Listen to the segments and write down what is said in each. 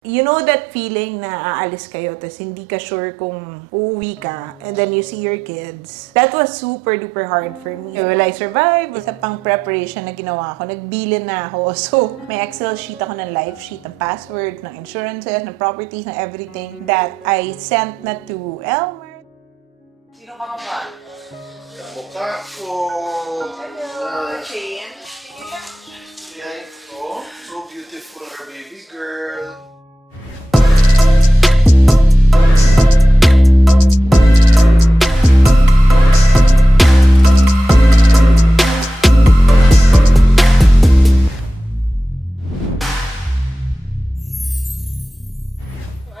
You know that feeling na aalis kayo tapos hindi ka sure kung uuwi ka and then you see your kids? That was super duper hard for me. Will I survive? Isa pang preparation na ginawa ko, nagbilin na ako. So, may Excel sheet ako ng life sheet, ng password, ng insurances, ng properties, ng everything that I sent na to Elmer. Sino ka mukha? Mukha ko. Hello, Jane. Yan ko. So beautiful, our baby girl.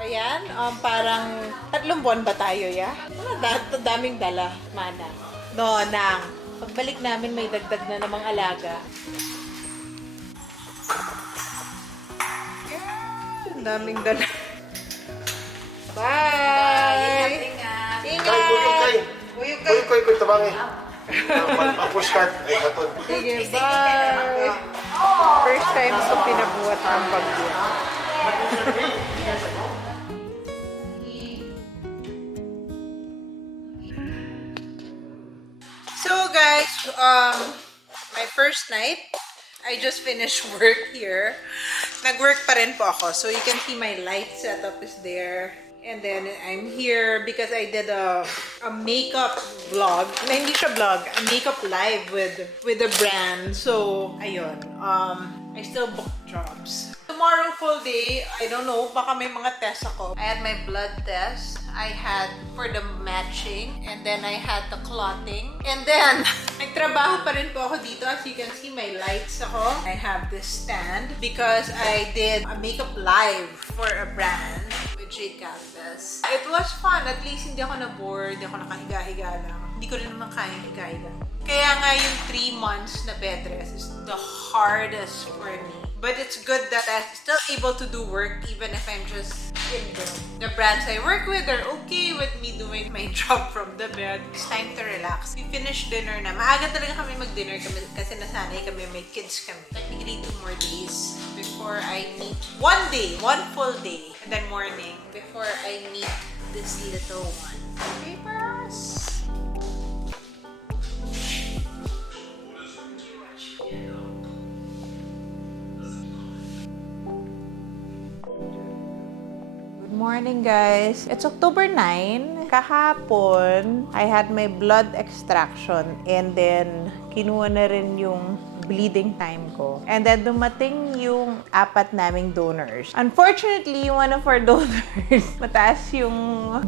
Ayan, parang 3 buwan ba tayo, ya? Daming dala, mana. No, nang. Pagbalik namin, may dagdag na namang alaga. Ang daming dala. Bye! Ingat. Ingat! Kuy, tabangi. Pushcart. Ay, katod. Sige, bye! First time ko pinabuhat ang bagyo. So guys, my first night, I just finished work here. Nag-work pa rin po ako. So you can see my light setup is there. And then I'm here because I did a makeup vlog. Na hindi siya vlog, a makeup live with a brand. So ayun, I still booked jobs. Tomorrow full day, I don't know, baka may mga tests ako. I had my blood test. I had for the matching, and then I had the clotting. And then, nagtrabaho pa rin po ako dito. As you can see, may lights ako. I have this stand because I did a makeup live for a brand with J Canvas. It was fun. At least hindi ako na-bored. Hindi ako nakahiga-higa lang. Hindi ko rin naman kayang higa-higa. Kaya nga yung 3 months na bed rest is the hardest for me. But it's good that I'm still able to do work even if I'm just in bed. The brands I work with are okay with me doing my job from the bed. It's time to relax. We finished dinner na. Maaga talaga kami mag-dinner kasi nasanay kami, may kids kami. Technically 2 more days before I meet. 1 day, 1 full day, and then morning before I meet this little one. Okay for us. Morning guys. It's October 9. Kahapon, I had my blood extraction and then kinuha na rin yung bleeding time ko. And then dumating yung 4 naming donors. Unfortunately, one of our donors, mataas yung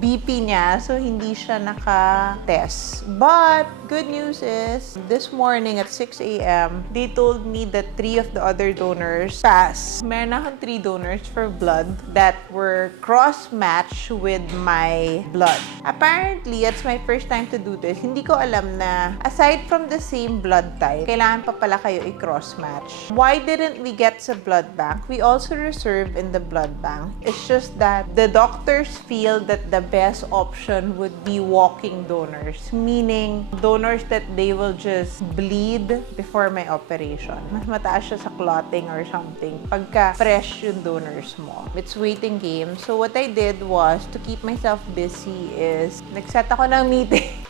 BP niya, so hindi siya naka-test. But good news is, this morning at 6 a.m., they told me that 3 of the other donors passed. Meron akong 3 donors for blood that were cross-matched with my blood. Apparently, it's my first time to do this. Hindi ko alam na aside from the same blood type, kailangan pa pala kayo i-cross-match. Why didn't we get sa blood bank? We also reserve in the blood bank. It's just that the doctors feel that the best option would be walking donors, meaning donors that they will just bleed before my operation. Mas mataas siya sa clotting or something pagka fresh yung donors mo. It's waiting game. So what I did was, to keep myself busy, is nag-set ako ng meeting.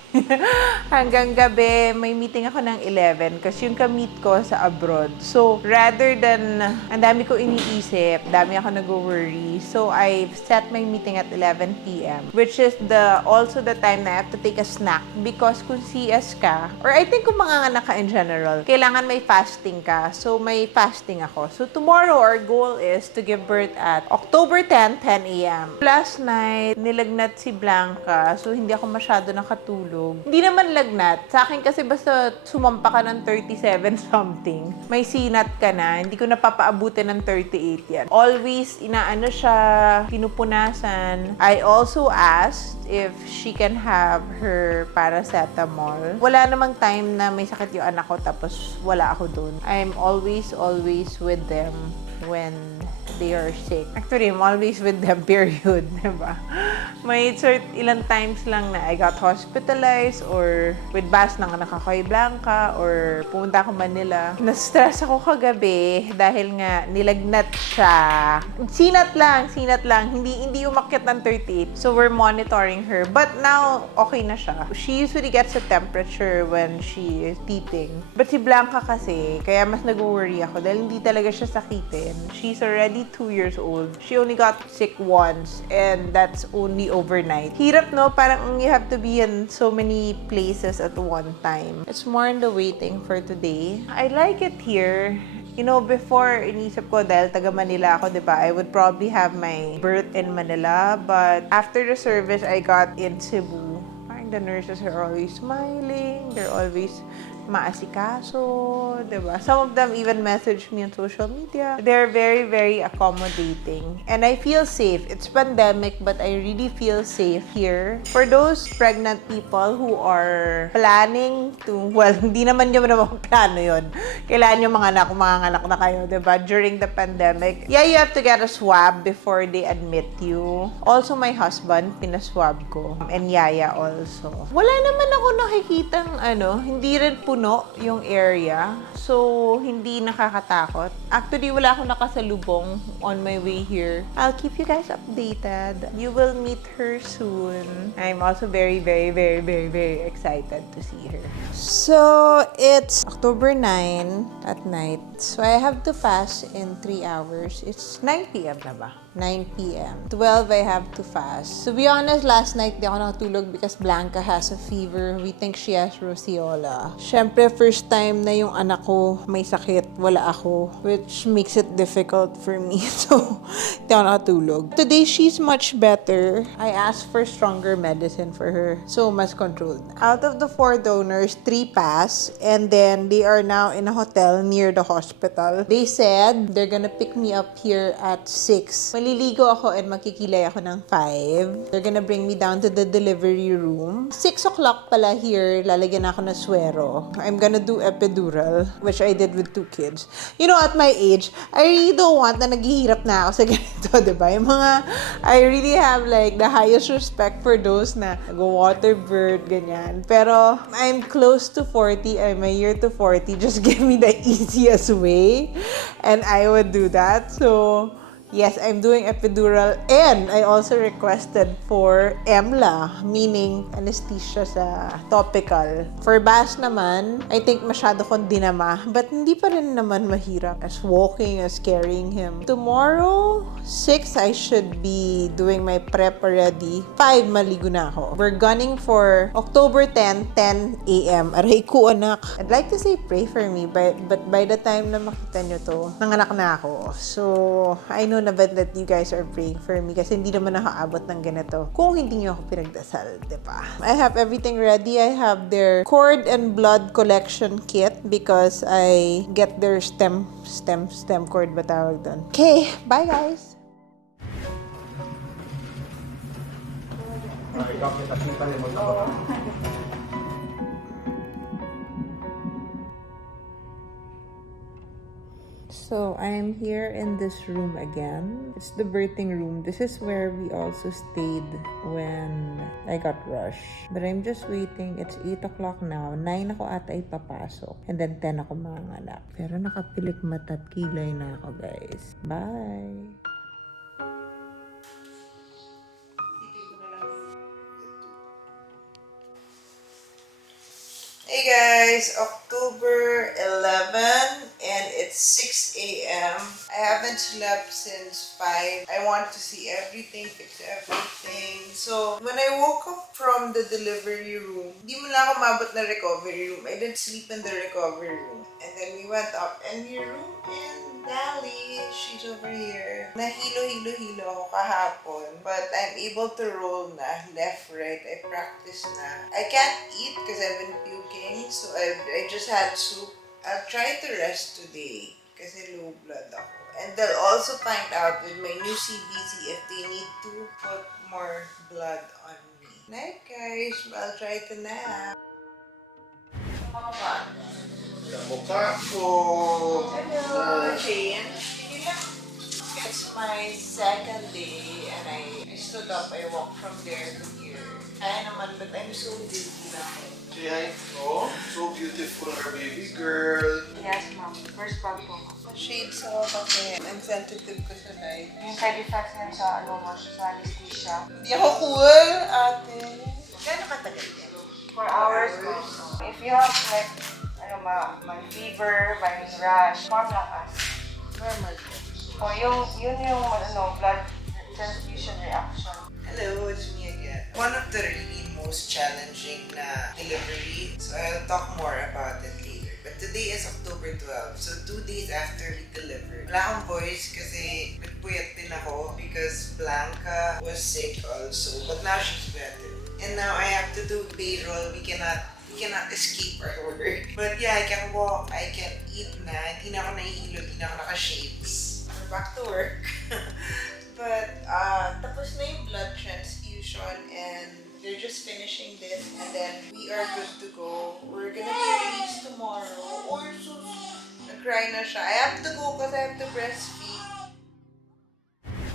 Hanggang gabi, may meeting ako ng 11 kasi yung ka-meet ko sa abroad. So, rather than, ang dami ko iniisip, dami ako nag-worry. So, I set my meeting at 11 p.m. which is also the time na I have to take a snack because kung CS ka, or I think kung mga anak ka in general, kailangan may fasting ka. So, may fasting ako. So, tomorrow, our goal is to give birth at October 10, 10 a.m. Last night, nilagnat si Blanca. So, hindi ako masyado nakatulog. Hindi naman lagnat. Sa akin kasi basta sumampa ka ng 37 something, may sinat ka na, hindi ko napapaabutin ng 38 yan. Always inaano siya, pinupunasan. I also asked if she can have her paracetamol. Wala namang time na may sakit yung anak ko tapos wala ako doon. I'm always with them when they are sick. Actually, I'm always with them, period, diba? May ilang times lang na I got hospitalized or with Bas nang nakakoy blanca or pumunta ako Manila. Na-stress ako kagabi dahil nga nilagnat siya. Sinat lang. Hindi umakyat ng 38. So, we're monitoring her. But now, okay na siya. She usually gets a temperature when she is teething. But si Blanca kasi, kaya mas nag-worry ako dahil hindi talaga siya sakitin. She's already 2 years old. She only got sick once and that's only overnight. Hirap, no? Parang you have to be in so many places at one time. It's more in the waiting for today. I like it here. You know, before, inisip ko dahil taga Manila ako, diba? I would probably have my birth in Manila. But after the service, I got in Cebu. Parang the nurses are always smiling. They're always maasikaso, diba? Some of them even message me on social media. They're very, very accommodating. And I feel safe. It's pandemic, but I really feel safe here. For those pregnant people who are planning to, well, hindi naman plano yun. Kailangan yung mga anak na kayo, diba? During the pandemic. Yeah, you have to get a swab before they admit you. Also, my husband, pinaswab ko. And Yaya also. Wala naman ako nakikitang, hindi rin puno yung area. So, hindi nakakatakot. Actually, wala akong nakasalubong on my way here. I'll keep you guys updated. You will meet her soon. I'm also very, very, very, very, very excited to see her. So, it's October 9 at night. So, I have to fast in 3 hours. It's 9 p.m. na ba? 9 p.m. 12, I have to fast. To be honest, last night, di ako nakatulog because Blanca has a fever. We think she has roseola. Siyempre, first time na yung anak ko may sakit, wala ako, which makes it difficult for me. So, di ako nakatulog. Today, she's much better. I asked for stronger medicine for her. So, mas controlled. Out of the 4 donors, 3 passed, and then they are now in a hotel near the hospital. They said they're gonna pick me up here at 6. Maliligo ako and makikilay ako ng 5. They're gonna bring me down to the delivery room. 6 o'clock pala here, lalagyan ako ng swero. I'm gonna do epidural, which I did with 2 kids. You know, at my age, I really don't want na naghihirap na ako sa ganito, diba? Yung mga, I really have like the highest respect for those na nag-water birth, ganyan. Pero, I'm close to 40, I'm a year to 40. Just give me the easiest way and I would do that. So, yes, I'm doing epidural and I also requested for EMLA, meaning anesthesia sa topical. For Bas naman, I think masyado kong dinama, but hindi pa rin naman mahirap as walking, as carrying him. Tomorrow, 6, I should be doing my prep already. 5, maligo na ako. We're gunning for October 10, 10 a.m. Aray ko, anak. I'd like to say pray for me, but by the time na makita nyo to, nanganak na ako. So, I know na that you guys are praying for me kasi hindi naman nakaabot ng ganito kung hindi nyo ako pinagdasal, diba? I have everything ready. I have their cord and blood collection kit because I get their stem cord ba tawag doon. Okay, bye guys! So, I'm here in this room again. It's the birthing room. This is where we also stayed when I got rushed. But I'm just waiting. It's 8 o'clock now. 9 ako ata ipapasok. And then 10 ako manganak. Pero nakapilik mata at kilay na ako, guys. Bye! Hey guys, October 11 and it's 6 a.m. I haven't slept since 5. I want to see everything, fix everything. So, when I woke up from the delivery room, di mo lang ako mabot na recovery room. I didn't sleep in the recovery room. And then we went up and we room in Dali. She's over here. Nahilo-hilo-hilo ako kahapon. But I'm able to roll na left, right. I practice na. I can't eat because I've been puking. So I just had soup. I'll try to rest today kasi low blood ako. And they'll also find out with my new CBC if they need to put more blood on me. Night guys, I'll try to nap. Mukha ko. Hello, Jane. Sige lang. It's my second day and I stood up, I walked from there to here. Kaya naman, but I'm so dizzy now. Say hi. Oh, so beautiful, our baby girl. Yes, ma'am. First bag po. Shades ako kasi I'm sensitive ko sa light. Yung side effects niyan sa sa anesthesia. Hindi ako cool, ate. Gano'n katagal yan? 4 hours po. If you have like, may fever, may rash, more black acid. Normal. O, yun yung blood transfusion reaction. Hello, it's me again. One of the really most challenging na delivery, so I'll talk more about it later. But today is October 12, so 2 days after we delivered. Wala akong voice kasi nagpuyat din ako because Blanca was sick also, but now she's better. And now I have to do payroll. We cannot escape our work. But yeah, I can walk, I can eat na, hindi na ako nahihilot, hindi na ako naka-shapes. We're back to work. But tapos na yung blood transfusion and they're just finishing this and then we are good to go. We're gonna be released tomorrow. Or so, nag-cry na siya. I have to go because I have to breastfeed.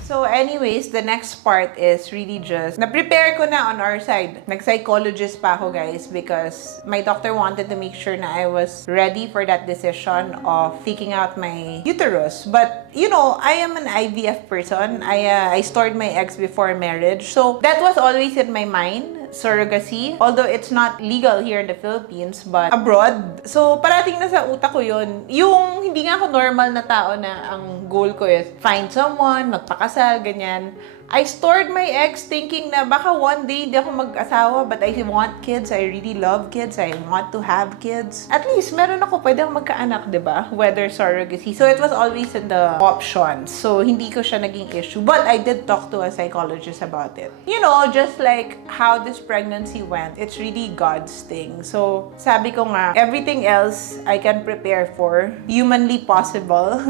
So anyways, the next part is really just, na-prepare ko na on our side. Nag-psychologist pa ako, guys, because my doctor wanted to make sure na I was ready for that decision of taking out my uterus. But, you know, I am an IVF person. I stored my eggs before marriage. So that was always in my mind, surrogacy. Although it's not legal here in the Philippines, but abroad. So parating na sa utak ko yun. Yung hindi nga ako normal na tao na ang goal ko is find someone, magpakasal, ganyan. I stored my eggs thinking na baka one day hindi ako mag-asawa, but I want kids. I really love kids. I want to have kids. At least, meron ako, pwede akong magkaanak, diba? Whether surrogacy. So, it was always in the options. So, hindi ko siya naging issue. But I did talk to a psychologist about it. You know, just like how this pregnancy went, it's really God's thing. So, sabi ko nga, everything else I can prepare for, humanly possible,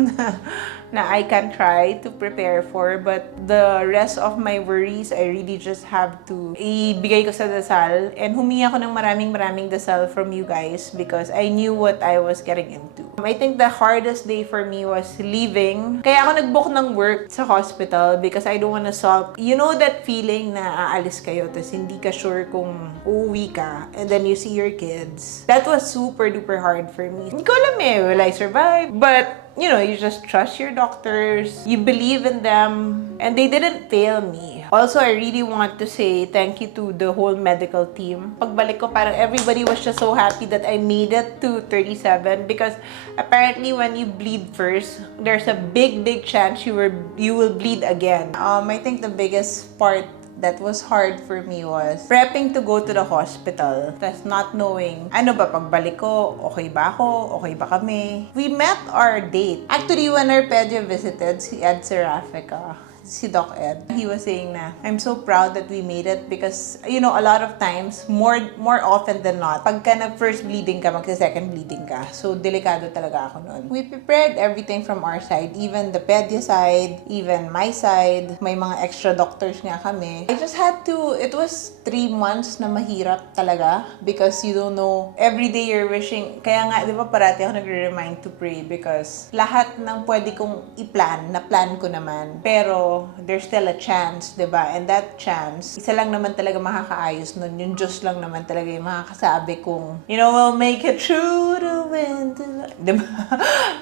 na I can try to prepare for, but the rest of my worries, I really just have to ibigay ko sa dasal, and humingi ako ng maraming dasal from you guys because I knew what I was getting into. I think the hardest day for me was leaving. Kaya ako nag-book ng work sa hospital because I don't wanna sulk. You know that feeling na aalis kayo tapos hindi ka sure kung uuwi ka and then you see your kids. That was super duper hard for me. Hindi ko alam will I survive? But you know, you just trust your doctors, you believe in them, and they didn't fail me. Also, I really want to say thank you to the whole medical team. Pagbalik ko, parang everybody was just so happy that I made it to 37 because apparently when you bleed first, there's a big chance you will bleed again. I think the biggest part that was hard for me was prepping to go to the hospital. Tapos not knowing, ano ba, pagbalik ko, okay ba ako? Okay ba kami? We met our date. Actually, when our pedia visited, si Ed Serafica, si Doc Ed, he was saying na, I'm so proud that we made it because, you know, a lot of times, more often than not, pagka nag-first bleeding ka, magsa-second bleeding ka. So, delikado talaga ako noon. We prepared everything from our side, even the pedia side, even my side. May mga extra doctors nga kami. I just had to, it was 3 months na mahirap talaga because you don't know, every day you're wishing, kaya nga, di ba, parati ako nagre-remind to pray because lahat ng pwede kong i-plan, na-plan ko naman. Pero, there's still a chance, diba? And that chance, isa lang naman talaga makakaayos nun. Yung Diyos lang naman talaga yung makakasabi kung, you know, we'll make it through the winter. Diba?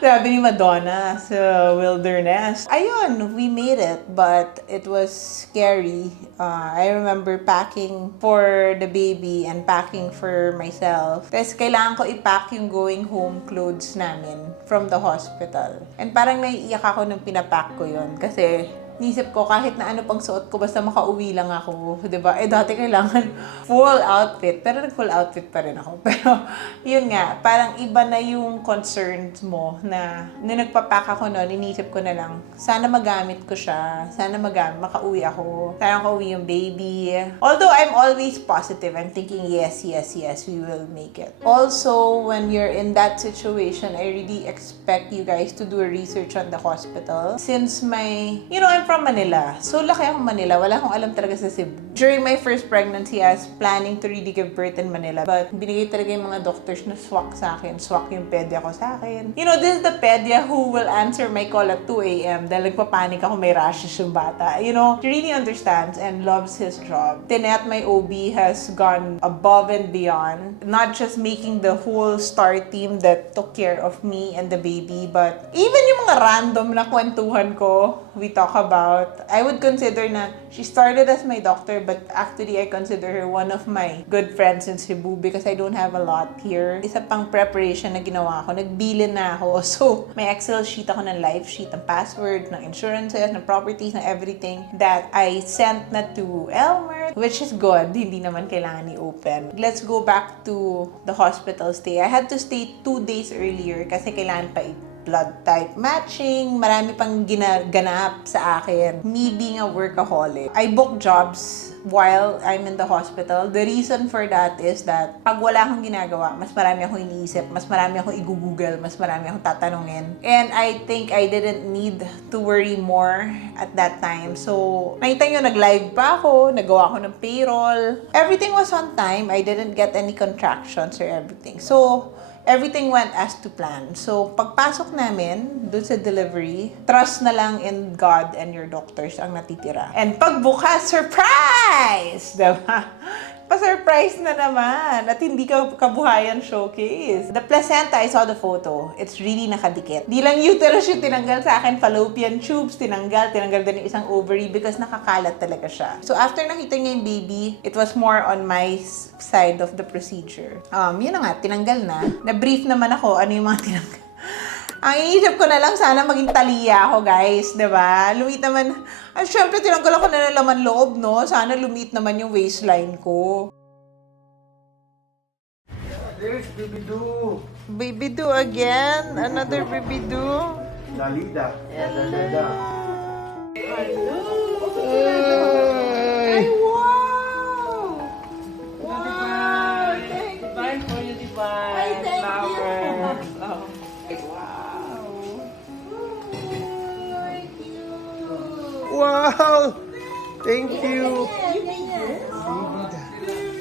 Sabi ni Madonna sa Wilderness. Ayun, we made it, but it was scary. I remember packing for the baby and packing for myself. Tapos kailangan ko i-pack yung going home clothes namin from the hospital. And parang naiiyak ako nung pinapack ko yun kasi nisip ko, kahit na ano pang suot ko, basta makauwi lang ako, diba? Eh, dati kailangan full outfit, pero nag-full outfit pa rin ako. Pero, yun nga, parang iba na yung concerns mo na, nung nagpapack ako noon, inisip ko na lang, sana magamit ko siya, sana makauwi ako, sana makauwi yung baby. Although, I'm always positive, I'm thinking, yes, we will make it. Also, when you're in that situation, I really expect you guys to do a research on the hospital. Since you know, I'm I'm from Manila. So, laki akong Manila. Wala akong alam talaga sa Cebu. During my first pregnancy, I was planning to really give birth in Manila. But, binigay talaga yung mga doctors na swak sa akin. Swak yung pedya ko sa akin. You know, this is the pedya who will answer my call at 2 a.m. dahil nagpapanik ako may rashes yung bata. You know, he really understands and loves his job. Tinet, my OB, has gone above and beyond. Not just making the whole star team that took care of me and the baby, but even yung mga random na kwentuhan ko, we talk about. I would consider na she started as my doctor, but actually I consider her one of my good friends in Cebu because I don't have a lot here. Isa pang preparation na ginawa ko, nagbilin na ako. So, may Excel sheet ako ng life sheet, ng password, ng insurances, ng properties, ng everything that I sent na to Elmer, which is good. Hindi naman kailangan i-open. Let's go back to the hospital stay. I had to stay 2 days earlier kasi kailangan pa blood type matching, marami pang ginaganap sa akin. Me being a workaholic. I book jobs while I'm in the hospital. The reason for that is that pag wala akong ginagawa, mas marami akong iniisip, mas marami akong i-google, mas marami akong tatanungin. And I think I didn't need to worry more at that time. So, nakita nyo, nag-live pa ako, nagawa ko ng payroll. Everything was on time. I didn't get any contractions or everything. So, everything went as to plan. So, pagpasok namin dun sa delivery, trust na lang in God and your doctors ang natitira. And pagbukas, surprise! Diba? Pa-surprise na naman at hindi ka kabuhayan showcase. The placenta, I saw the photo. It's really nakadikit. Di lang uterus yung tinanggal sa akin, fallopian tubes, tinanggal din yung isang ovary because nakakalat talaga siya. So after nakita niya yung baby, it was more on my side of the procedure. Yun na nga, tinanggal na. Na-brief naman ako ano yung mga tinanggal. Ang iisip ko na lang, sana maging taliya ako, guys. Diba? Lumit naman. Ay, syempre, tinanggal ako na laman loob, no? Sana lumit naman yung waistline ko. There's Baby Do. Baby do again? Another baby do? Dalida. Dalida. Ay, wow! Wow! Divine for you, divine. Ay, thank you. Flowers. Oh. Wow! Thank you. Yes.